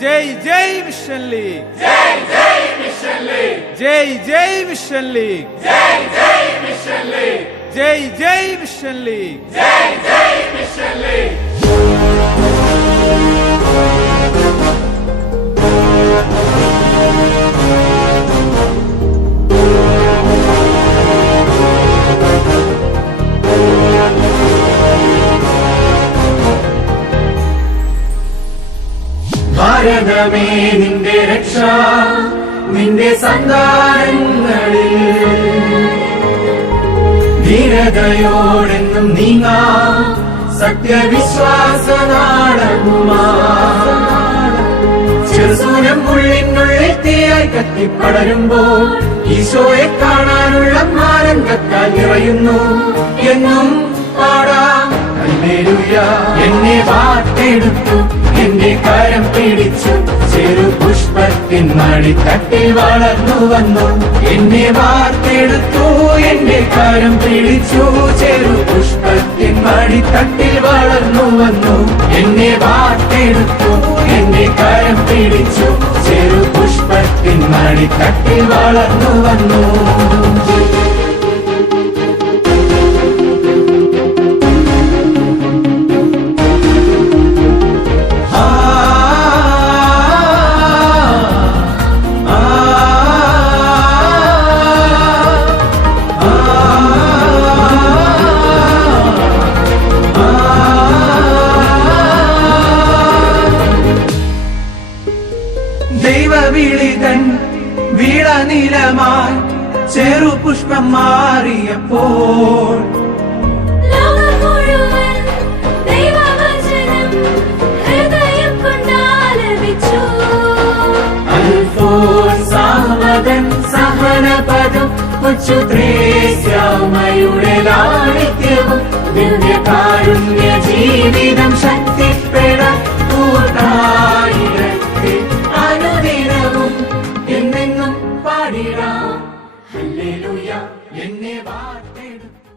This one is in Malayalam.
జై జై మిషన్ లీగ్ జై జై మిషన్ లీగ్ జై జై మిషన్ లీగ్ జై జై మిషన్ లీగ్ జై జై మిషన్ లీగ్ జై జై మిషన్ లీగ్ ഭാരതമേ നിന്റെ രക്ഷ നിന്റെ സന്താനങ്ങളിൽ. ധീരതയോടെന്നും നീങ്ങാ സത്യവിശ്വാസ നാടകുമാ ഉള്ളിനുള്ളിൽ തീയായി കത്തിപ്പടരുമ്പോൾ ഈശോയെ കാണാനുള്ള മാരംഗത്താൽ നിറയുന്നു. എന്നും പാടാം. എന്നെ എന്റെ കരം പിടിച്ചു ചെറു പുഷ്പത്തിൻ മടിത്തട്ടിൽ വളർന്നു വന്നു. എന്നെ വാർത്തെടുത്തു എന്റെ കരം പിടിച്ചു ചെറു പുഷ്പത്തിൻ മടിത്തട്ടിൽ വളർന്നു വന്നു. എന്നെ വാർത്തെടുത്തു എന്റെ കരം പിടിച്ചു ചെറു പുഷ്പത്തിൻ മടിത്തട്ടിൽ വളർന്നു വന്നു. ദൈവവിളിതൻ വീളനിലമായി മാറിയപ്പോൾ ഹൃദയം കൊണ്ടാലപിച്ചു. അൽഫോൻസാമതൻ സഹനപദം കൊച്ചുത്രേസ്യാമയുടെ ലാളിത്യവും ദിവ്യകാരുണ്യ ജീവിതം ശക്തി എന്നെ വാർത്തെടുത്തു